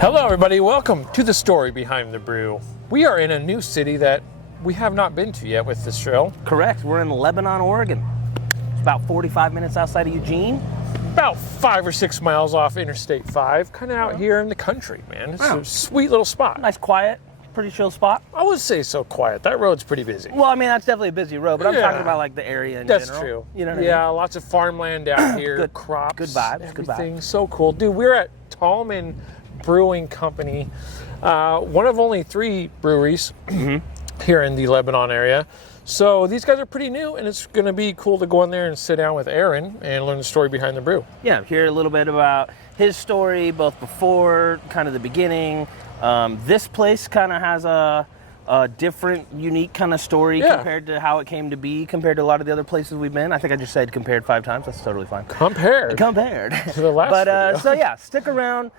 Hello everybody, welcome to the Story Behind the Brew. We are in a new city that we have not been to yet with this show. Correct, we're in Lebanon, Oregon. It's about 45 minutes outside of Eugene. About 5 or 6 miles off Interstate 5, kind of out here in the country, man. It's a sweet little spot. Nice, quiet, pretty chill spot. I would say so quiet. That road's pretty busy. Well, I mean, that's definitely a busy road, but I'm talking about like the area in That's general. true. You know what I mean? Lots of farmland out here, Good, crops, good vibes, everything. good vibes. So cool. Dude, we're at Tallman Brewing Company, one of only 3 breweries here in the Lebanon area. So these guys are pretty new, and it's going to be cool to go in there and sit down with Aaron and learn the story behind the brew. Yeah, hear a little bit about his story, both before, kind of the beginning. This place kind of has a different, unique kind of story compared to how it came to be, compared to a lot of the other places we've been. I think I just said compared 5 times. That's totally fine. Compared to the last video. So yeah, stick around.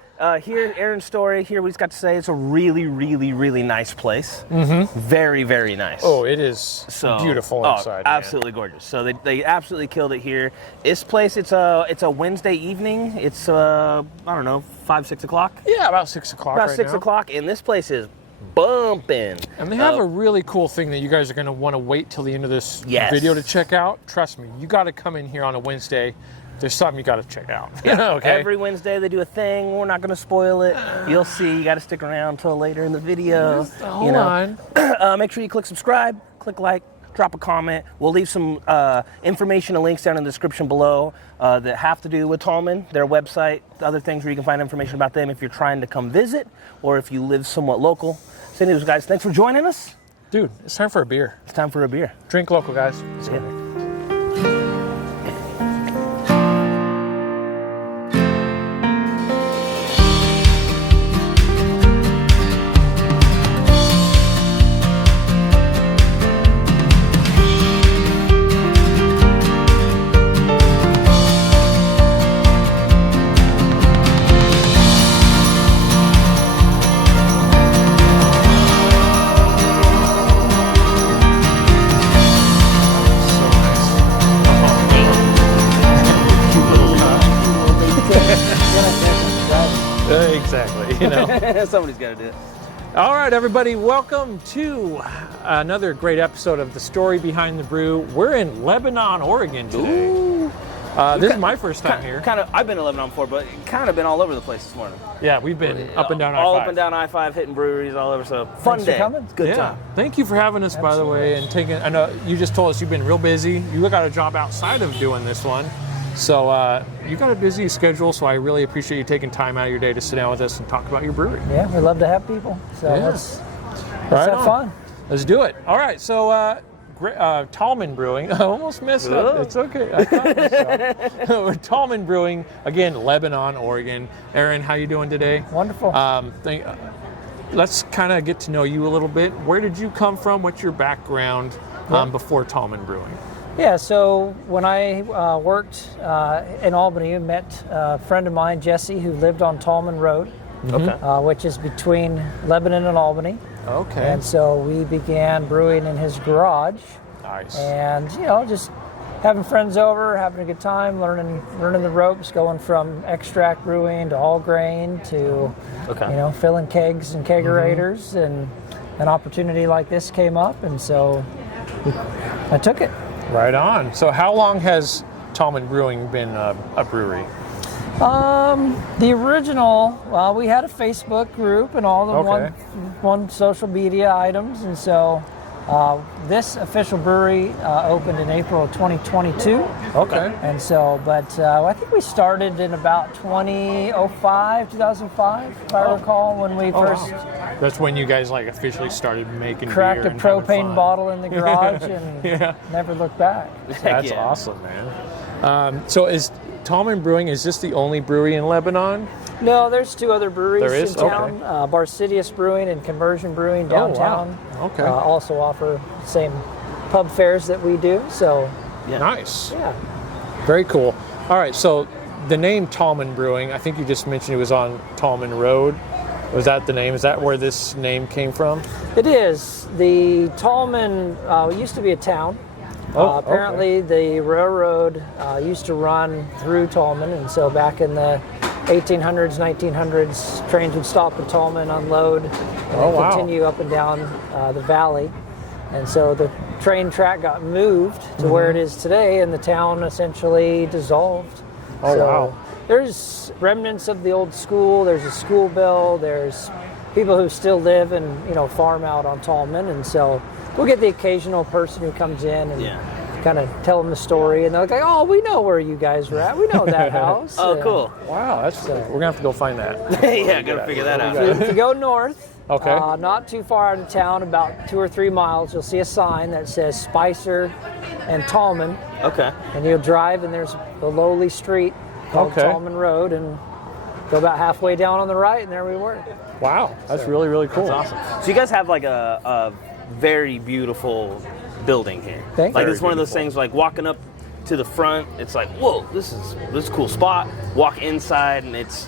Hear Aaron's story. Hear what he's got to say. It's a really, really, really nice place. Very, very nice. Oh, it is beautiful inside. Absolutely gorgeous. So they absolutely killed it here. This place, it's a Wednesday evening. It's I don't know, 5, 6 o'clock. Yeah, about 6 o'clock. About 6 o'clock, and this place is bumping. And they have a really cool thing that you guys are going to want to wait till the end of this video to check out. Trust me, you got to come in here on a Wednesday. There's something you got to check out. Yeah. Okay. Every Wednesday they do a thing. We're not going to spoil it. You'll see. You got to stick around until later in the video. Hold on. Make sure you click subscribe, click like, drop a comment. We'll leave some information and links down in the description below that have to do with Tallman, their website, other things where you can find information about them if you're trying to come visit or if you live somewhat local. So anyways, guys, thanks for joining us. Dude, it's time for a beer. It's time for a beer. Drink local, guys. Exactly, you know. Somebody's got to do it. All right, everybody, welcome to another great episode of The Story Behind the Brew. We're in Lebanon, Oregon today. This is my first time here. I've been to Lebanon before, but kind of been all over the place this morning. Yeah, we've been up and down I-5. All up and down I-5, hitting breweries all over, so fun day. Coming. Good time. Thank you for having us, by the way, and taking. I know you just told us you've been real busy. You got a job outside of doing this one. So you got a busy schedule, so I really appreciate you taking time out of your day to sit down with us and talk about your brewery. Yeah, we love to have people. So let's have fun. Let's do it. All right, so Tallman Brewing. I almost messed up. It's okay. I thought myself. Tallman Brewing, again, Lebanon, Oregon. Aaron, how you doing today? Wonderful. Let's kind of get to know you a little bit. Where did you come from? What's your background before Tallman Brewing? Yeah, so when I worked in Albany, I met a friend of mine, Jesse, who lived on Tallman Road, which is between Lebanon and Albany. Okay. And so we began brewing in his garage. Nice. And, just having friends over, having a good time, learning the ropes, going from extract brewing to all grain to, filling kegs and kegerators. And an opportunity like this came up, and so I took it. Right on. So how long has Tallman Brewing been a brewery? The original, we had a Facebook group and all the one social media items, and so this official brewery opened in April of 2022. Okay. And so, but I think we started in about 2005, if I recall, when we first... That's when you guys officially started making cracked beer a and propane bottle in the garage and never looked back. That's awesome, man. So is Tallman Brewing, is this the only brewery in Lebanon? No, there's 2 other breweries in town. Okay. Barcidius Brewing and Conversion Brewing downtown. Oh, wow. Okay. Also offer the same pub fares that we do. So nice. Yeah. Very cool. All right, so the name Tallman Brewing, I think you just mentioned it was on Tallman Road. Was that the name? Is that where this name came from? It is. The Tallman used to be a town. Apparently the railroad used to run through Tallman, and so back in the 1800s, 1900s, trains would stop in Tallman, unload, and then continue up and down the valley. And so the train track got moved to where it is today, and the town essentially dissolved. There's remnants of the old school. There's a school bell. There's people who still live and farm out on Tallman, and so we'll get the occasional person who comes in and kind of tell them the story, and they're like, "Oh, we know where you guys were at. We know that house." Cool. Wow, that's we're gonna have to go find that. Yeah, gotta figure that out. If you go north, okay, not too far out of town, about 2 or 3 miles, you'll see a sign that says Spicer and Tallman. Okay. And you'll drive, and there's a lowly street called Tallman Road, and go about halfway down on the right, and there we were. Wow, that's really, really cool. That's awesome. So you guys have like a very beautiful building here. Thank like you. it's one of those things like walking up to the front, it's like, whoa, this is a cool spot. Walk inside, and it's,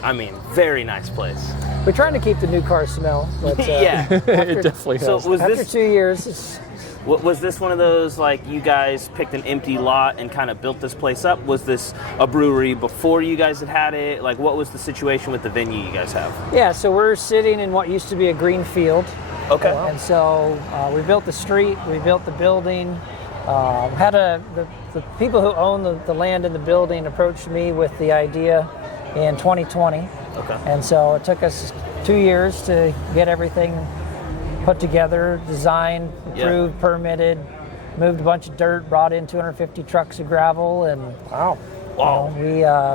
very nice place. We're trying to keep the new car smell, but Yeah. It definitely So has. after 2 years, was this one of those, like, you guys picked an empty lot and kind of built this place up? Was this a brewery before you guys had it? Like, what was the situation with the venue you guys have? yeah, so we're sitting in what used to be a green field. Okay. And so we built the street, we built the building. The people who own the land and the building approached me with the idea in 2020. Okay. And so it took us 2 years to get everything put together, designed, approved, permitted, moved a bunch of dirt, brought in 250 trucks of gravel, and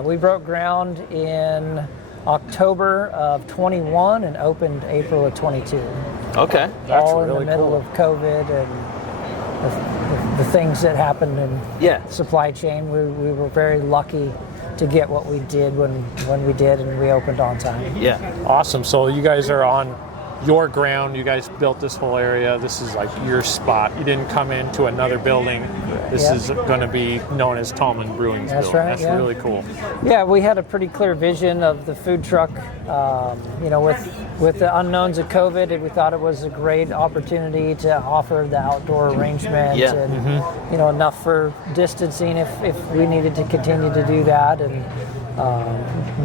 we broke ground in October of 21 and opened April of 22. Okay. That's all in really the middle cool. of COVID and the things that happened in supply chain. We were very lucky to get what we did when we did, and we opened on time. Yeah. Awesome. So you guys are on your ground. You guys built this whole area. This is like your spot. You didn't come into another building. This is going to be known as Tallman Brewing's That's building. right, That's really cool. Yeah, we had a pretty clear vision of the food truck. With the unknowns of COVID, we thought it was a great opportunity to offer the outdoor arrangement and enough for distancing if we needed to continue to do that. And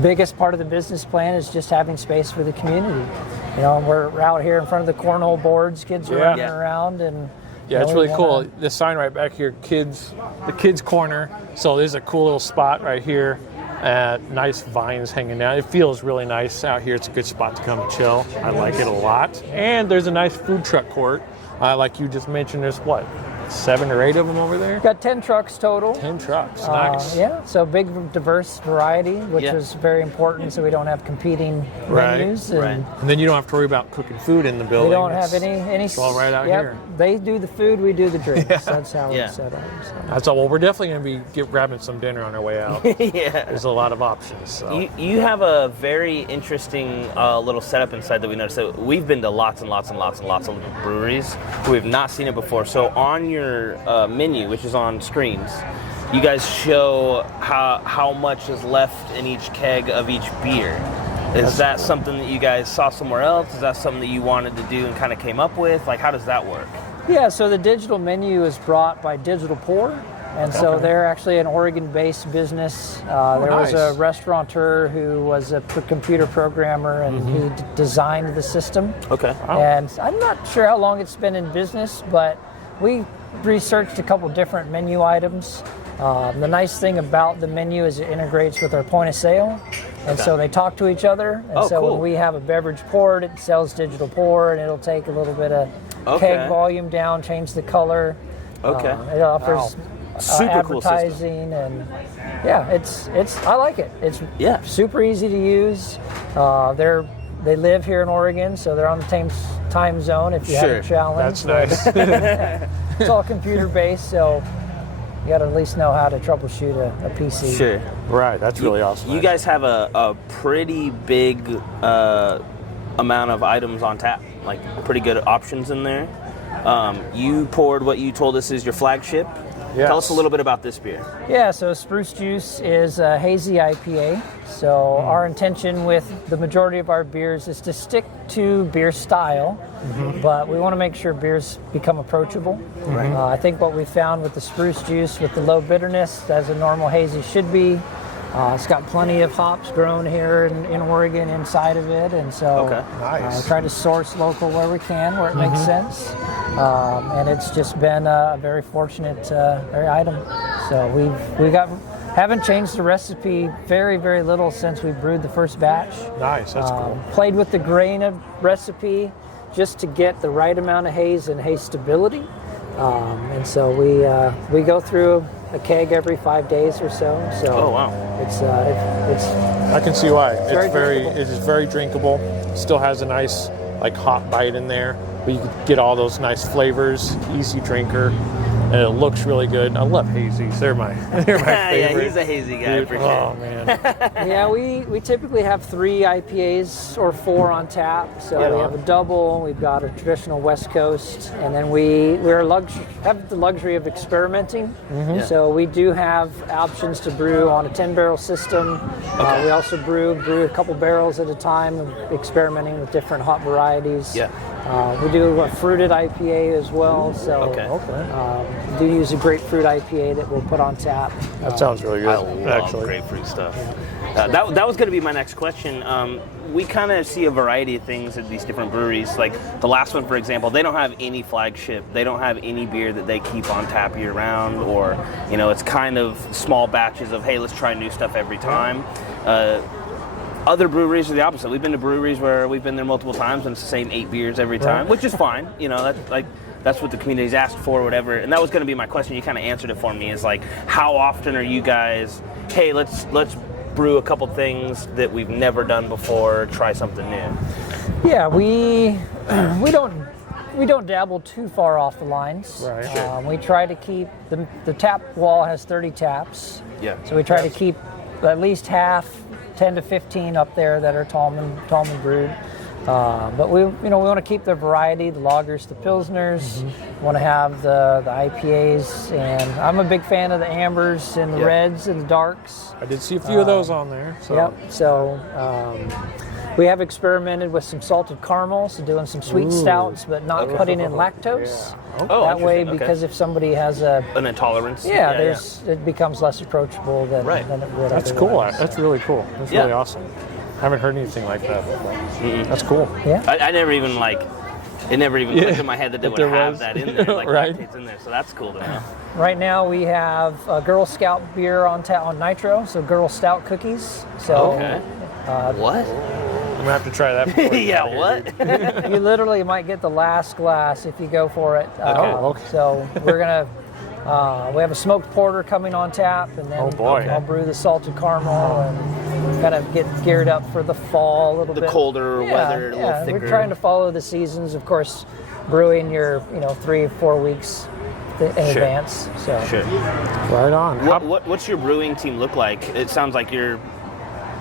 biggest part of the business plan is just having space for the community. We're out here in front of the cornhole boards, kids are running around, and it's really cool. The sign right back here, the kids corner. So there's a cool little spot right here. Nice vines hanging down. It feels really nice out here. It's a good spot to come and chill. I like it a lot. And there's a nice food truck court. Like you just mentioned, there's 7 or 8 of them over there? Got 10 trucks total. 10 trucks, nice. So big, diverse variety, which was very important, so we don't have competing menus. And then you don't have to worry about cooking food in the building. We don't have any. It's all right out here. They do the food, we do the drinks. That's how it's set up. So. That's all. Well, we're definitely going to be grabbing some dinner on our way out. There's a lot of options. So. You have a very interesting little setup inside that we noticed. So we've been to lots and lots and lots and lots of breweries. We've not seen it before. So on your menu, which is on screens, you guys show how much is left in each keg of each beer. Is that something that you guys saw somewhere else? Is that something that you wanted to do and kind of came up with? Like, how does that work? Yeah, so the digital menu is brought by Digital Pour, and so they're actually an Oregon-based business. There was a restaurateur who was a computer programmer, and he designed the system. Okay. And I'm not sure how long it's been in business, but we researched a couple different menu items. The nice thing about the menu is it integrates with our point of sale, and so they talk to each other. And when we have a beverage poured, it sells digital pour, and it'll take a little bit of keg volume down, change the color. It offers advertising, cool and it's I like it. It's super easy to use. They live here in Oregon, so they're on the time zone if you have a challenge. That's nice. It's all computer based, so you got to at least know how to troubleshoot a PC. Sure. Right, that's really awesome. You guys have a pretty big amount of items on tap, like pretty good options in there. You poured what you told us is your flagship. Yes. Tell us a little bit about this beer. Yeah, so Spruce Juice is a hazy IPA. So our intention with the majority of our beers is to stick to beer style, but we want to make sure beers become approachable. I think what we found with the Spruce Juice, with the low bitterness, as a normal hazy should be, It's got plenty of hops grown here in Oregon inside of it, and so Nice. we try to source local where we can, where it makes sense. And it's just been a very fortunate item. So haven't changed the recipe very, very little since we brewed the first batch. Nice, that's cool. Played with the grain of recipe just to get the right amount of haze and haze stability. And so we go through a keg every 5 days or so. Oh wow! It's I can see why. drinkable. It is very drinkable. Still has a nice like hot bite in there, but you can get all those nice flavors. Easy drinker, and it looks really good. I love hazies. They're my favorite. Yeah, he's a hazy guy Dude, for sure. oh man. yeah, we typically have 3 IPAs or 4 on tap. So Right we on. have a double, we've got a traditional West Coast, and then we have the luxury of experimenting. So we do have options to brew on a 10-barrel system. We also brew a couple barrels at a time, experimenting with different hop varieties. Yeah. We do a fruited IPA as well. So we do use a grapefruit IPA that we'll put on tap. That sounds really good. I love actually. grapefruit stuff. That was going to be my next question. We kind of see a variety of things at these different breweries. Like the last one, for example, they don't have any flagship. They don't have any beer that they keep on tap year round, or it's kind of small batches of, hey, let's try new stuff every time. Other breweries are the opposite. We've been to breweries where we've been there multiple times and it's the same 8 beers every time, which is fine. That's what the community's asked for, whatever. And that was going to be my question. You kind of answered it for me. Is like, how often are you guys? Hey, let's brew a couple things that we've never done before. Try something new. Yeah, we don't dabble too far off the lines. Right. We try to keep the tap wall has 30 taps. Yeah. So we try to keep at least half, 10 to 15 up there that are Tallman brewed. But we want to keep the variety, the lagers, the pilsners. We want to have the IPAs, and I'm a big fan of the ambers and the reds and the darks. I did see a few of those on there. So. Yep. So we have experimented with some salted caramel, so doing some sweet stouts, but not putting in lactose. Oh, that way, interesting. because if somebody has an intolerance. it becomes less approachable than it would. That's cool. otherwise. That's really cool. That's really awesome. I haven't heard anything like that. That's cool. Yeah. I never even it never even clicked in my head that they would there have was. that in there, like Right. lactate's in there. So that's cool to know. Right now we have a Girl Scout beer on Nitro, so Girl Stout cookies. So What? I'm gonna have to try that. before we get out of here. What? you literally might get the last glass if you go for it. Okay. So we're gonna. We have a smoked porter coming on tap, and then I'll brew the salted caramel and kind of get geared up for the fall a little bit. The colder weather, a little thicker. We're trying to follow the seasons, of course. Brewing your 3 or 4 weeks in advance. So Right on. What's your brewing team look like? It sounds like you're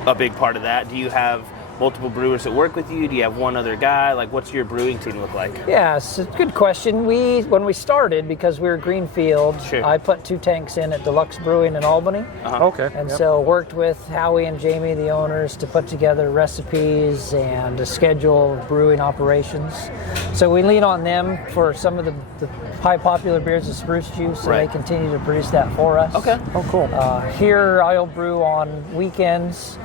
a big part of that. Do you have multiple brewers that work with you? Do you have one other guy? Like, what's your brewing team look like? Yeah, it's a good question. When we started, because we were greenfield, I put 2 tanks in at Deluxe Brewing in Albany. Okay. And so worked with Howie and Jamie, the owners, to put together recipes and a schedule of brewing operations. So we lean on them for some of the high popular beers of Spruce Juice, so they continue to produce that for us. Okay. Oh, cool. Here, I'll brew on weekends.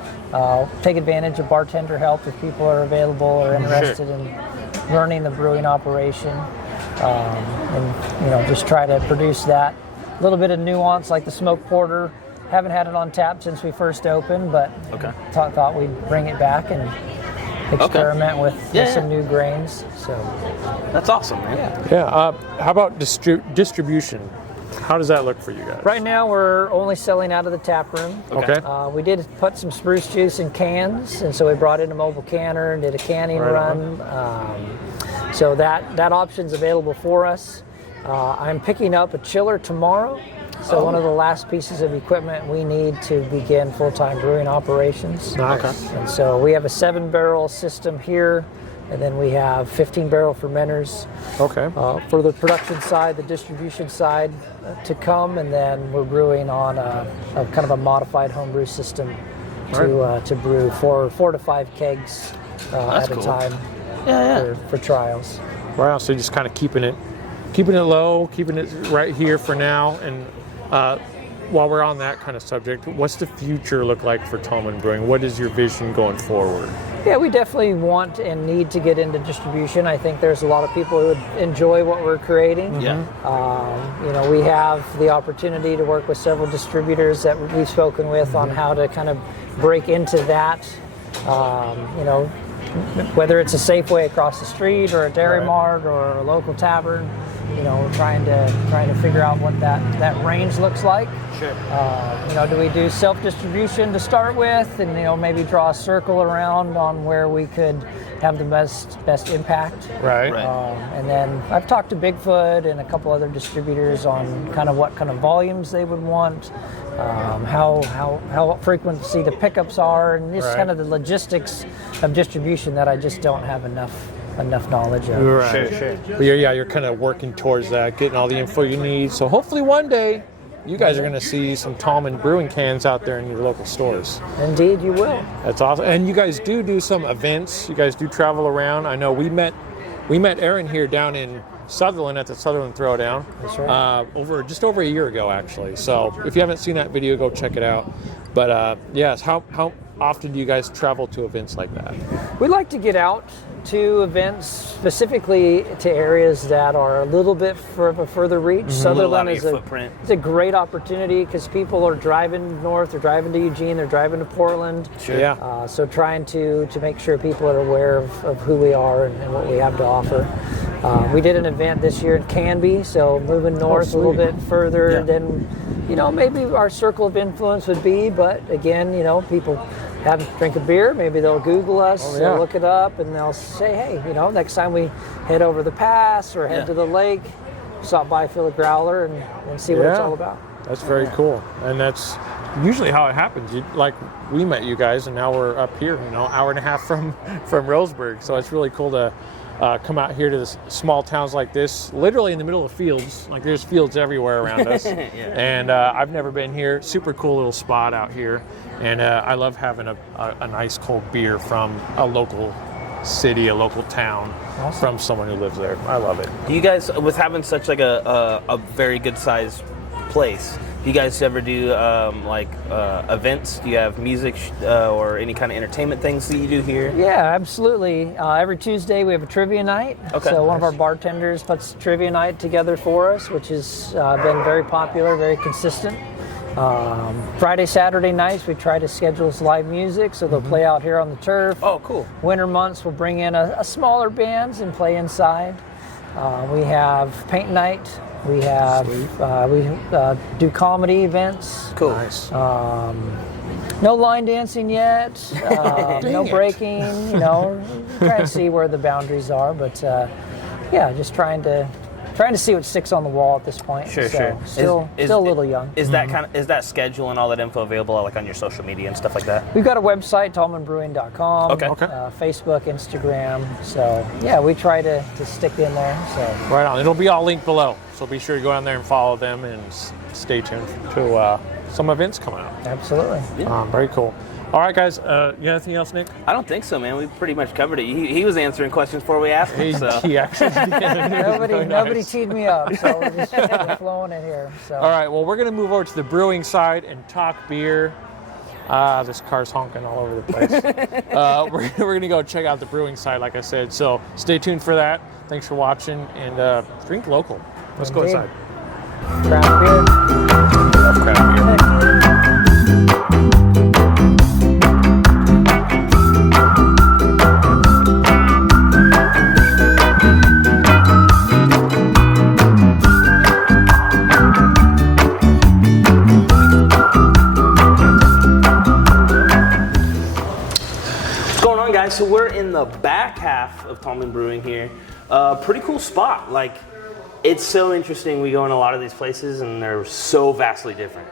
Take advantage of bartender help if people are available or interested in learning the brewing operation, and just try to produce that little bit of nuance, like the smoked porter. Haven't had it on tap since we first opened, but thought we'd bring it back and experiment with some new grains. So that's awesome, man. Yeah. How about distribution? How does that look for you guys? Right now, we're only selling out of the tap room. Okay. We did put some spruce juice in cans, and so we brought in a mobile canner and did a canning run. So that option's available for us. I'm picking up a chiller tomorrow. So one of the last pieces of equipment we need to begin full-time brewing operations. Nice. And so we have a 7-barrel system here, and then we have 15-barrel fermenters. Okay. For the production side, the distribution side to come, and then we're brewing on a kind of a modified homebrew system to brew 4 to 5 kegs at a time for trials. Wow. So just kind of keeping it low, keeping it right here for now, and while we're on that kind of subject, what's the future look like for Tallman Brewing? What is your vision going forward? Yeah, we definitely want and need to get into distribution. I think there's a lot of people who would enjoy what we're creating. Yeah. We have the opportunity to work with several distributors that we've spoken with on how to kind of break into that. Whether it's a Safeway across the street or a Dairy Mart or a local tavern, we're trying to figure out what that range looks like. Sure. Do we do self-distribution to start with, and maybe draw a circle around on where we could have the best impact. Right. And then I've talked to Bigfoot and a couple other distributors on kind of what kind of volumes they would want, how frequency the pickups are, and just kind of the logistics of distribution that I just don't have enough knowledge of. Right. Sure. But you're kind of working towards that, getting all the info you need. So hopefully one day you guys are going to see some Tallman Brewing cans out there in your local stores. Indeed, you will. That's awesome. And you guys do some events. You guys do travel around. I know we met Aaron here down in Sutherlin at the Sutherlin Throwdown. That's right. Just over a year ago, actually. So if you haven't seen that video, go check it out. But yes, how often do you guys travel to events like that? We like to get out to events, specifically to areas that are a little bit of a further reach. Sutherlin is it's a great opportunity because people are driving north, they're driving to Eugene, they're driving to Portland. Sure. Yeah. So trying to make sure people are aware of who we are and what we have to offer. We did an event this year in Canby, so moving north a little bit further than maybe our circle of influence would be. But again, people have a drink of beer, maybe they'll Google us, they'll look it up, and they'll say, hey, next time we head over the pass or head to the lake, stop by, fill a growler, and see what it's all about. That's very cool. And that's usually how it happens. We met you guys, and now we're up here, hour and a half from Roseburg. So it's really cool to come out here to small towns like this, literally in the middle of fields. Like there's fields everywhere around us. And I've never been here. Super cool little spot out here. And I love having a nice cold beer from a local city, a local town, from someone who lives there. I love it. Do you guys, with having such like a very good sized place, do you guys ever do events? Do you have music or any kind of entertainment things that you do here? Yeah, absolutely. Every Tuesday we have a trivia night. Okay. So one of our bartenders puts trivia night together for us, which has been very popular, very consistent. Friday, Saturday nights we try to schedule live music, so they'll play out here on the turf. Oh, cool. Winter months we'll bring in a smaller bands and play inside. We have paint night. We have do comedy events. Cool. Nice. No line dancing yet. No breaking. Trying to see where the boundaries are, but just trying to see what sticks on the wall at this point. Sure. Still a little young. Is that schedule and all that info available on your social media and stuff like that? We've got a website, tallmanbrewing.com. Okay. Facebook, Instagram. So we try to stick in there. So Right on. It'll be all linked below. So be sure to go down there and follow them and stay tuned to some events coming up. Absolutely. Very cool. All right, guys. You got anything else, Nick? I don't think so, man. We pretty much covered it. He was answering questions before we asked him. So. He actually did. Nobody teed me up, so we're just flowing in here. So. All right, well, we're going to move over to the brewing side and talk beer. This car's honking all over the place. We're going to go check out the brewing side, like I said. So stay tuned for that. Thanks for watching, and drink local. Let's go inside. Craft beer. Love craft beer. So we're in the back half of Tallman Brewing here. Pretty cool spot. It's so interesting. We go in a lot of these places and they're so vastly different.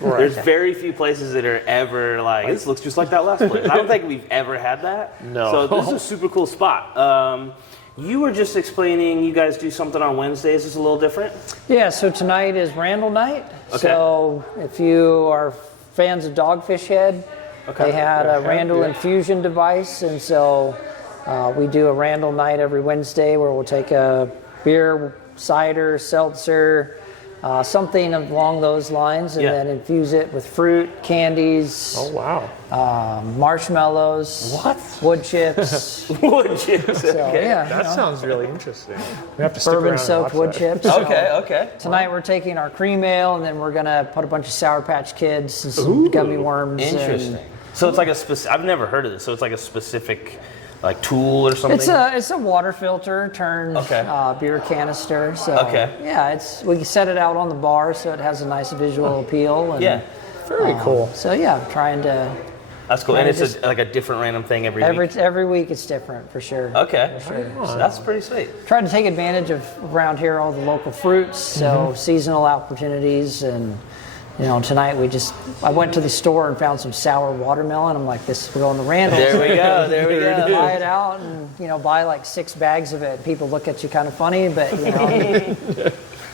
There's very few places that are ever this looks just like that last place. I don't think we've ever had that. No. So this is a super cool spot. You were just explaining you guys do something on Wednesdays. Is a little different? Yeah, so tonight is Randall night. Okay. So if you are fans of Dogfish Head, they had a Randall infusion device, and so we do a Randall night every Wednesday where we'll take a beer, cider, seltzer, something along those lines, and then infuse it with fruit, candies. Oh, wow. Marshmallows. What? Wood chips. Wood chips. So, yeah, That sounds really interesting. We have to stick around bourbon and soaked watch wood that. chips. Okay. Tonight we're taking our cream ale, and then we're gonna put a bunch of Sour Patch Kids and some gummy worms. Interesting. And So it's like a specific. I've never heard of this. So it's like a specific, like tool or something. it's a water filter turned beer canister. So yeah, we set it out on the bar so it has a nice visual appeal. And, very cool. So yeah, trying to. That's cool. And it's like a different random thing every week? Every week it's different, for sure. Okay. For sure. So that's pretty sweet. Trying to take advantage of around here all the local fruits, so seasonal opportunities. And tonight I went to the store and found some sour watermelon. I'm like, we're going to Randall's. There we go. Buy it out and buy like 6 bags of it. People look at you kind of funny, but They're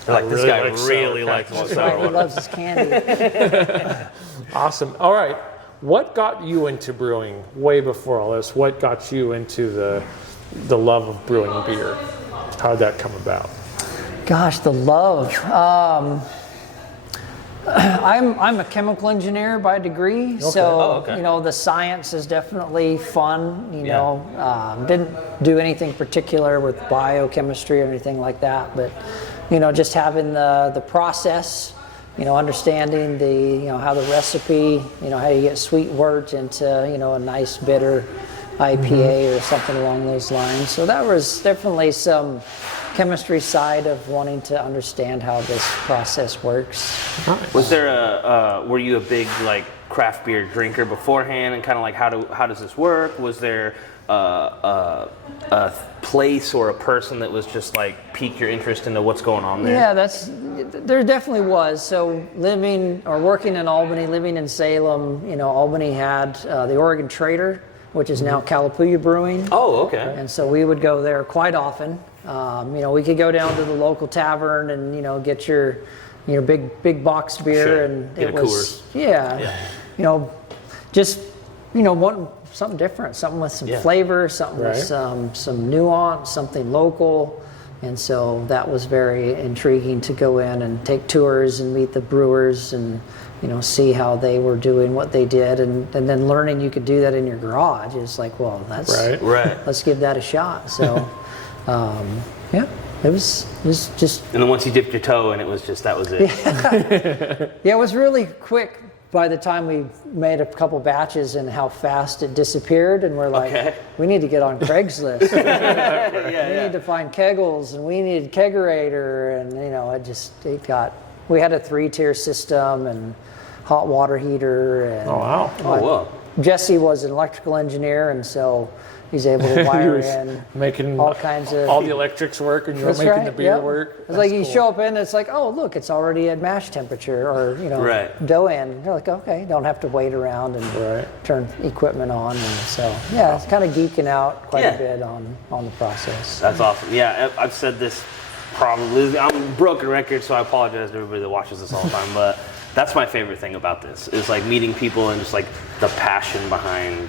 like, this guy really likes sour he watermelon. loves his candy. Awesome. All right. What got you into brewing way before all this? What got you into the love of brewing beer? How did that come about? Gosh, the love. I'm a chemical engineer by degree, so the science is definitely fun. Didn't do anything particular with biochemistry or anything like that, but just having the process, understanding how the recipe, how you get sweet wort into a nice bitter IPA or something along those lines. So that was definitely some chemistry side of wanting to understand how this process works. Was there were you a big like craft beer drinker beforehand, and kind of like how does this work? Was there a place or a person that was just like piqued your interest into what's going on there? Yeah, there definitely was. So living or working in Albany, living in Salem, Albany had the Oregon Trader, which is now Calapooya Brewing. Oh, okay. And so we would go there quite often. We could go down to the local tavern and get your big boxed beer. Sure. And Get it a was just wanting something different, something with some flavor, something with some nuance, something local. And so that was very intriguing to go in and take tours and meet the brewers and see how they were doing what they did, and then learning you could do that in your garage. It's like, well, that's right. Let's give that a shot. So it was just. And then once you dipped your toe in, it was just, that was it. Yeah, it was really quick by the time we made a couple batches and how fast it disappeared, and we're like, we need to get on Craigslist. We need to find kegels, and we needed kegerator, and we had a 3-tier system and hot water heater. And wow. Jesse was an electrical engineer, and so he's able to wire in making all kinds of all the electrics work, and you're making the beer work. It's like you show up in, it's like, oh look, it's already at mash temperature, or dough in. You're like, okay, don't have to wait around and turn equipment on. And so it's kind of geeking out quite a bit on the process. That's awesome. Yeah, I've said this probably. I'm a broken record, so I apologize to everybody that watches this all the time, but that's my favorite thing about this is like meeting people and just like the passion behind,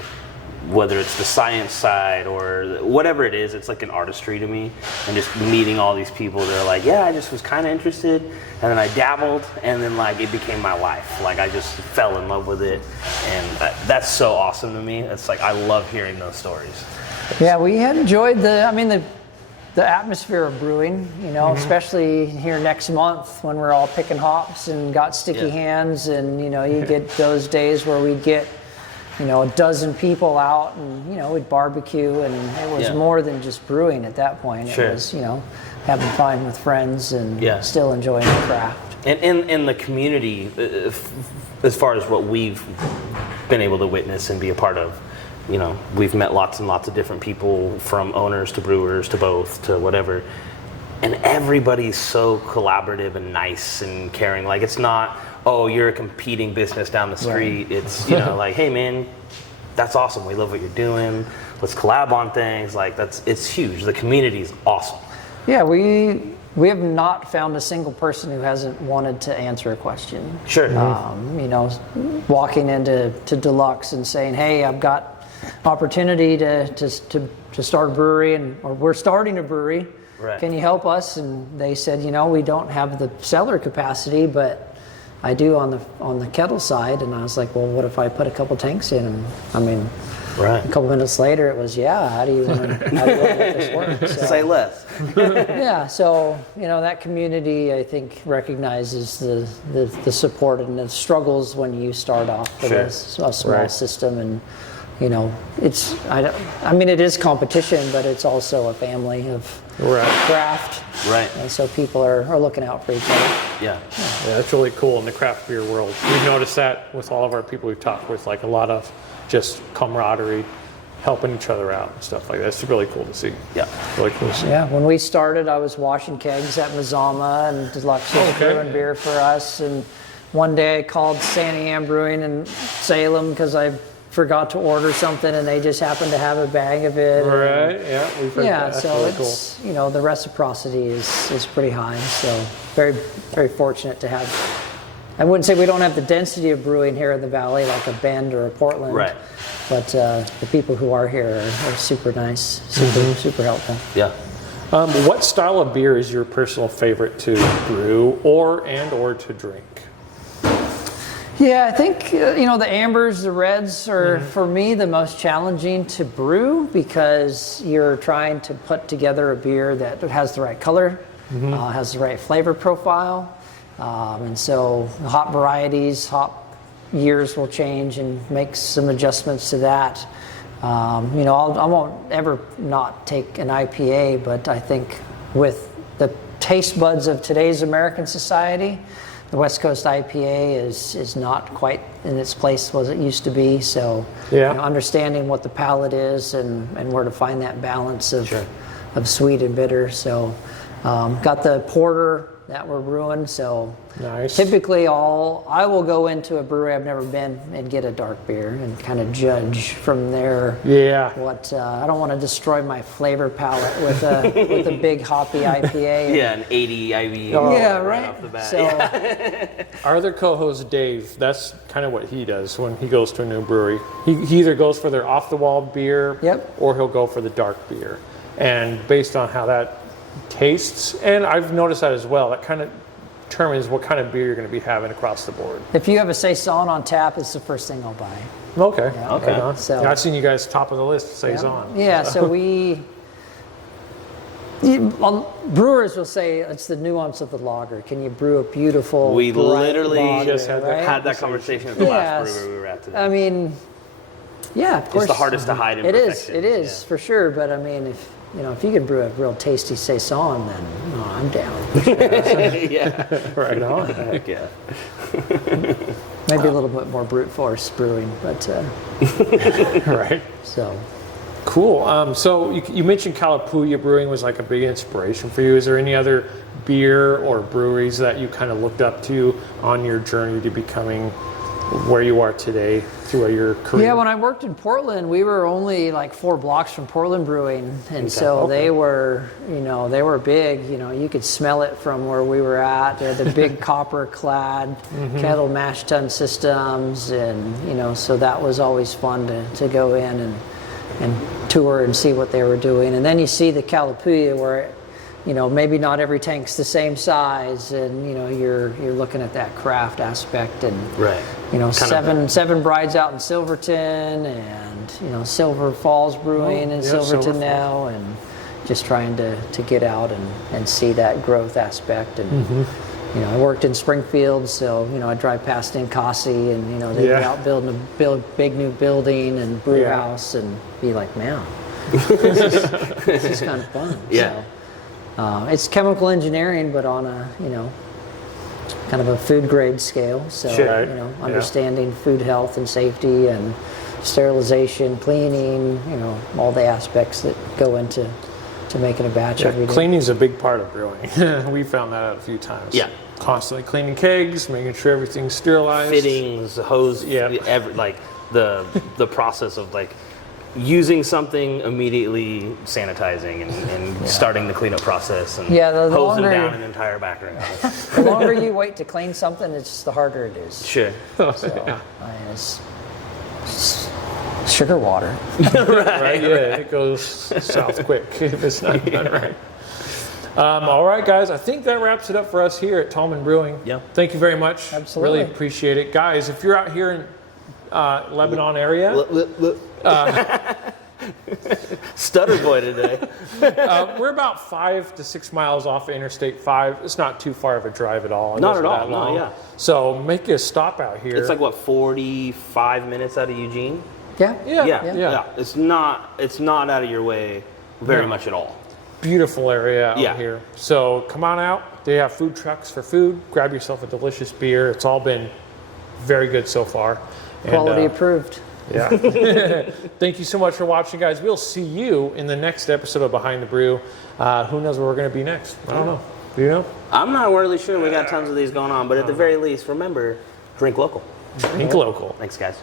whether it's the science side or whatever it is. It's like an artistry to me, and just meeting all these people that are like, I just was kind of interested, and then I dabbled, and then like it became my life. Like I just fell in love with it, and that's so awesome to me. It's like I love hearing those stories. Yeah, we had enjoyed the atmosphere of brewing, especially here next month when we're all picking hops and got sticky hands, and you get those days where we'd get a dozen people out, and we'd barbecue, and it was more than just brewing at that point. It was having fun with friends and still enjoying the craft. And in the community, as far as what we've been able to witness and be a part of, we've met lots and lots of different people, from owners to brewers to both to whatever, and everybody's so collaborative and nice and caring. Like it's not, oh, you're a competing business down the street. It's like, hey man, that's awesome. We love what you're doing. Let's collab on things. Like it's huge. The community is awesome. Yeah, we have not found a single person who hasn't wanted to answer a question. Sure. Walking into Deluxe and saying, hey, I've got opportunity to start a brewery, or we're starting a brewery. Right. Can you help us? And they said, we don't have the cellar capacity, but I do on the kettle side. And I was like, well, what if I put a couple tanks in? And I mean, Right. a couple minutes later, it was, how do you want to make this work? So, Say less. yeah, so that community, I think, recognizes the support and the struggles when you start off with a small system, and it's it is competition, but it's also a family of craft, Right. and so people are looking out for each other. Yeah. Yeah, that's really cool in the craft beer world. We've noticed that with all of our people we've talked with, like a lot of just camaraderie, helping each other out and stuff like that. It's really cool to see. Yeah. Really cool to see. Yeah, when we started, I was washing kegs at Mazama, and Deluxe was brewing beer for us. And one day I called Sandy Ann Brewing in Salem because I forgot to order something, and they just happened to have a bag of it. Right, yeah. We've heard that. That's so really it's, the reciprocity is pretty high. So very, very fortunate to have. I wouldn't say we don't have the density of brewing here in the Valley like a Bend or a Portland. Right. But the people who are here are super nice, super helpful. Yeah. What style of beer is your personal favorite to brew or to drink? Yeah, I think the ambers, the reds are for me the most challenging to brew because you're trying to put together a beer that has the right color, has the right flavor profile, and so hop varieties, hop years will change and make some adjustments to that. I won't ever not take an IPA, but I think with the taste buds of today's American society, the West Coast IPA is not quite in its place as it used to be. So understanding what the palate is and where to find that balance of sweet and bitter. So got the porter that we're brewing. So nice. Typically I will go into a brewery I've never been and get a dark beer and kind of judge from there. Yeah. What I don't want to destroy my flavor palette with a big hoppy IPA. Yeah, an 80 IBU. Right off the bat. So Our other co-host Dave, that's kind of what he does when he goes to a new brewery. He either goes for their off-the-wall beer, or he'll go for the dark beer. And based on how that tastes, and I've noticed that as well, that kind of determines what kind of beer you're going to be having across the board. if you have a Saison on tap, it's the first thing I'll buy. Okay. Yeah. Okay. Right on. So- I've seen you guys top of the list, Saison. Yeah, so brewers will say it's the nuance of the lager. Can you brew a beautiful, We bright literally lager, just had that right? Had that conversation at the last brewery we were at today. I mean, of course. It's the hardest to hide It imperfections. is for sure. But I mean, if you can brew a real tasty Saison, then I'm down. Yeah. Right on. Heck yeah. Maybe a little bit more brute force brewing, but Right. so. Cool. So you mentioned Kalapuya Brewing was like a big inspiration for you. Is there any other beer or breweries that you kind of looked up to on your journey to becoming where you are today through your career? Yeah, when I worked in Portland, we were only like 4 blocks from Portland Brewing, and so they were big. You could smell it from where we were at. They had the big copper-clad kettle mash tun systems, and so that was always fun to go in and tour and see what they were doing. And then you see the Kalapuya where maybe not every tank's the same size, and you're looking at that craft aspect, and seven brides out in Silverton, and Silver Falls Brewing in Silverton now, and just trying to get out and see that growth aspect. And I worked in Springfield, so I drive past Ninkasi, and they'd be out building a big new building and brew house, and be like, man, this is kind of fun. Yeah. So, it's chemical engineering, but on a kind of a food grade scale. So understanding food health and safety and sterilization, cleaning, all the aspects that go into making a batch every day. Cleaning is a big part of brewing. We found that out a few times. Yeah. Constantly cleaning kegs, making sure everything's sterilized. Fittings, hose, the process of using something, immediately sanitizing and starting the cleanup process, and the hosing longer, down an entire background. The longer you wait to clean something, it's the harder it is. Sure. So, it's sugar water. Right, yeah, it goes south quick if it's not done right. All right, guys. I think that wraps it up for us here at Tallman Brewing. Yeah. Thank you very much. Absolutely. Really appreciate it. Guys, if you're out here in Lebanon area, Stutter boy today. we're about 5 to 6 miles off of Interstate 5. It's not too far of a drive at all. It Not at wasn't all, that no, long. yeah. So make a stop out here. It's like, what, 45 minutes out of Eugene? Yeah. Yeah. It's not out of your way very much at all. Beautiful area out Yeah. here. So come on out. They have food trucks for food. Grab yourself a delicious beer. It's all been very good so far. And, Quality approved. Yeah. Thank you so much for watching, guys. We'll see you in the next episode of Behind the Brew. Who knows where we're going to be next? I don't know. Do you know? I'm not really sure. We got tons of these going on, but at the very least, remember, drink local. Drink local. Thanks, guys.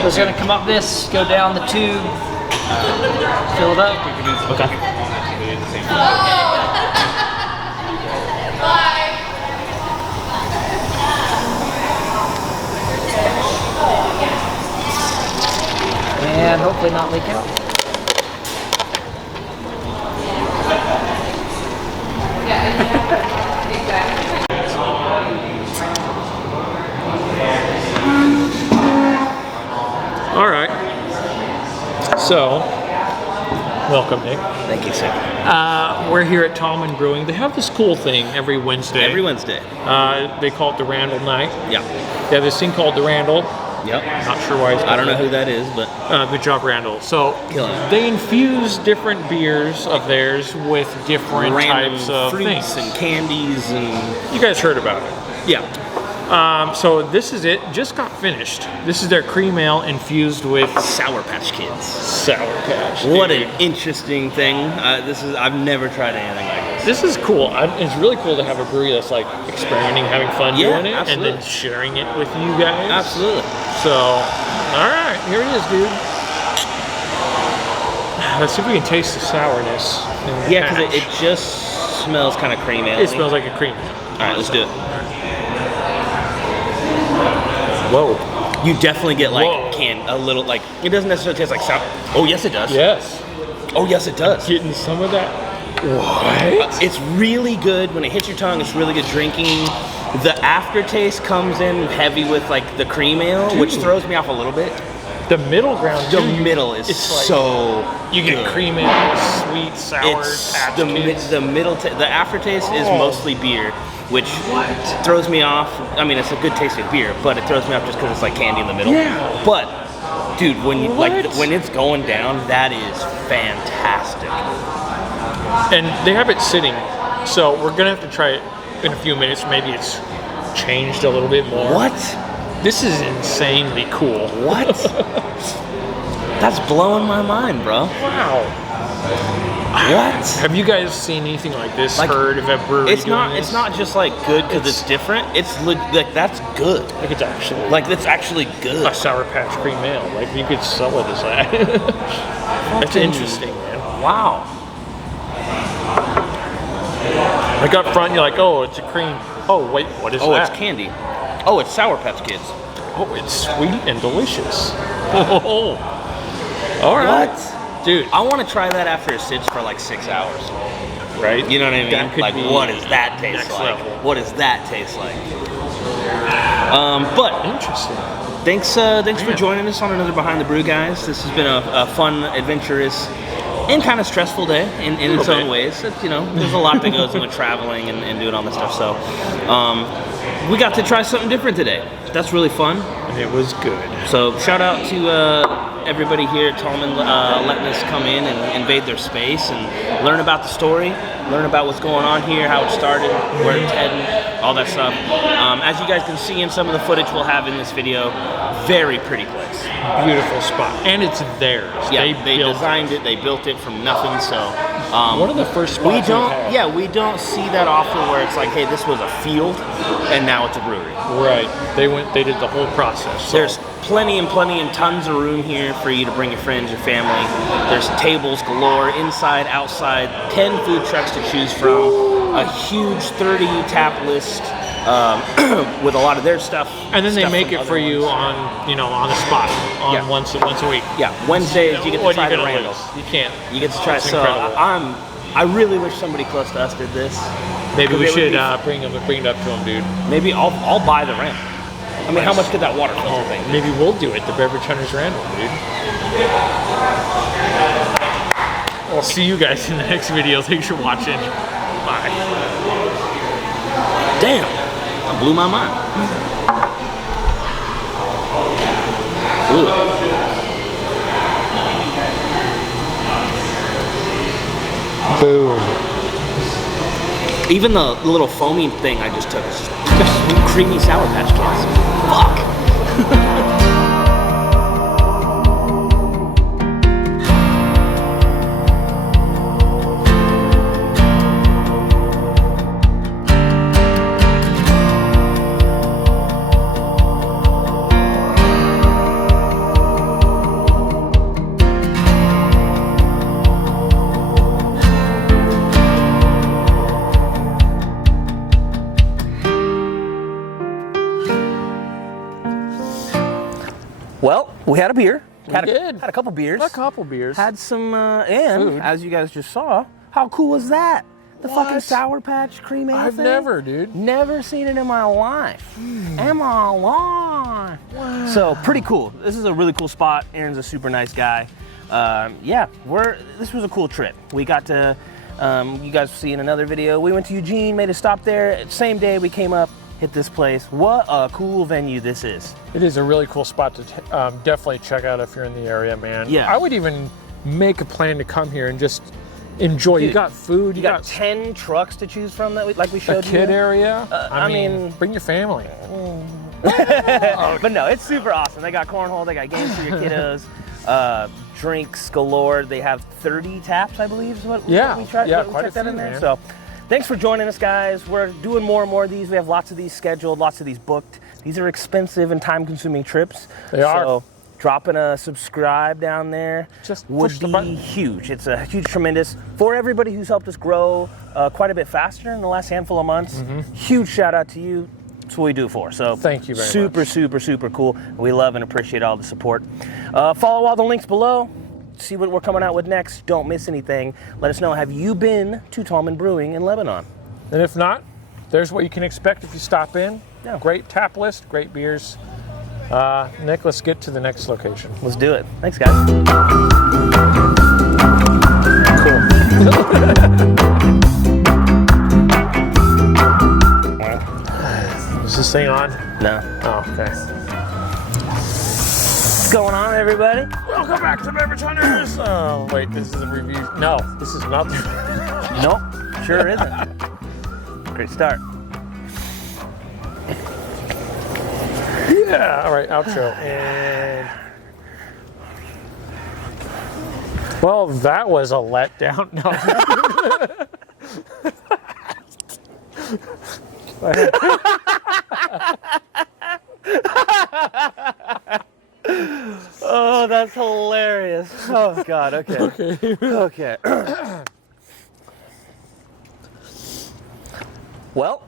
So it's going to come up this, go down the tube, fill it up. Okay. And hopefully not leak out. All right. So, welcome, Nick. Thank you, sir. We're here at Tallman Brewing. They have this cool thing every Wednesday. Every Wednesday. They call it the Randall Night. Yeah. They have this thing called the Randall. Yep. Not sure why it's I don't know who that is, but good job, Randall. So Killing it. they infuse different beers of theirs with different random types of fruits things. and candies and You guys heard about it. yeah. So this is it. Just got finished. This is their cream ale infused with Sour Patch Kids. Sour Patch. What dude. an interesting thing. I've never tried anything like this. This is cool. It's really cool to have a brewery that's like experimenting, having fun Yeah, doing it, absolutely. and then sharing it with you guys. Absolutely. So, all right, here it is, dude. Let's see if we can taste the sourness. in the Yeah, because patch. it just smells kind of cream ale. It smells like a cream ale. All right, let's do it. Whoa. You definitely get like Whoa. a little like it doesn't necessarily taste like sour. Oh yes, it does. Yes. Oh yes, it does. Getting some of that. What? It's really good when it hits your tongue. It's really good drinking. The aftertaste comes in heavy with like the cream ale, which Dude. throws me off a little bit. The middle ground. The dude, middle is it's like- so You get good. cream ale, sweet, sour, It's Patch the Kids. the aftertaste is Oh. mostly beer, which throws me off. I mean, it's a good tasting beer, but it throws me off just because it's like candy in the middle. Yeah. But dude, when you What? when it's going down, that is fantastic. And they have it sitting, so we're gonna have to try it in a few minutes. Maybe it's changed a little bit more. What? This is insanely cool. What? That's blowing my mind, bro. Wow. What? Have you guys seen anything like this? Like, Heard of a brewery It's doing not. this? It's not just like good because it's different. It's like that's good. Like it's actually Like that's actually good. a Sour Patch cream ale. Like you could sell it as that. That's interesting, man. Wow. Like up front, you're like, oh, it's a cream. Oh, wait, what is Oh, that? it's candy. Oh, it's Sour Patch Kids. Oh, it's sweet and delicious. Oh, all right, What? dude. I want to try that after it sits for like 6 hours. Right? You know what I mean? That could Like, be what does that taste next like? level. What does that taste like? But Interesting. thanks for joining us on another Behind the Brew, guys. This has been a fun, adventurous, and kind of stressful day in its Little own bit. ways. There's a lot that goes into traveling and doing all this stuff. So we got to try something different today. That's really fun. And it was good. So shout out to everybody here at Tallman letting us come in and invade their space and learn about the story, learn about what's going on here, how it started, where it's heading. all that stuff. As you guys can see in some of the footage we'll have in this video, very pretty place. Beautiful spot, and it's theirs. Yeah, they designed it. They built it from nothing. So one of the first spots we don't see that often where it's like, hey, this was a field and now it's a brewery. Right. They did the whole process. So. There's plenty and bunch of room here for you to bring your friends, your family. There's tables galore, inside, outside, 10 food trucks to choose from, a huge 30 tap list with a lot of their stuff. And then they make it for you on the spot once a week. Yeah, Wednesdays you get to try the Randall. You can't. You get to try. So I really wish somebody close to us did this. Maybe we should bring it up to them, dude. Maybe I'll buy the Randall. I mean, how much could that water filter thing? Maybe we'll do it, the Beverage Hunters Randall, dude. I'll see you guys in the next video. Thanks for watching. Bye. Damn, that blew my mind. Boom. Even the little foamy thing I just took is just creamy Sour Patch Kids. Fuck. Well, we had a beer. Had a couple beers. Had some, and food. As you guys just saw, how cool was that? The fucking Sour Patch cream ale I've thing? never, dude. Never seen it in my life. In my life. Wow. So, pretty cool. This is a really cool spot. Aaron's a super nice guy. This was a cool trip. We got to, you guys will see in another video, we went to Eugene, made a stop there. Same day we came up, hit this place. What a cool venue this is. It is a really cool spot to definitely check out if you're in the area, man. Yeah. I would even make a plan to come here and just enjoy. Dude, you got food. You got 10 trucks to choose from that we showed you. A kid area. I mean, bring your family. But no, it's super awesome. They got cornhole. They got games for your kiddos. Drinks galore. They have 30 taps, I believe, is what we tried. Yeah, we quite checked a few, that in there. man. So, thanks for joining us, guys. We're doing more and more of these. We have lots of these scheduled, lots of these booked. These are expensive and time-consuming trips. They are. So, dropping a subscribe down there just would be huge. It's a huge, tremendous for everybody who's helped us grow quite a bit faster in the last handful of months. Huge shout out to you. That's what we do it for. So thank you very much. Super cool. We love and appreciate all the support. Follow all the links below. See what we're coming out with next. Don't miss anything. Let us know, have you been to Tallman Brewing in Lebanon? And if not, there's what you can expect if you stop in. Yeah. Great tap list, great beers. Nick, let's get to the next location. Let's do it. Thanks, guys. Is this thing on? No. Oh, okay. What's going on, everybody? Welcome back to Beverage Hunters. Oh, wait, this is a review. No, this is not the Nope, sure isn't. Great start. Yeah, all right, outro. And well, that was a letdown. No. Oh, that's hilarious. Oh, God, okay. Okay. Well.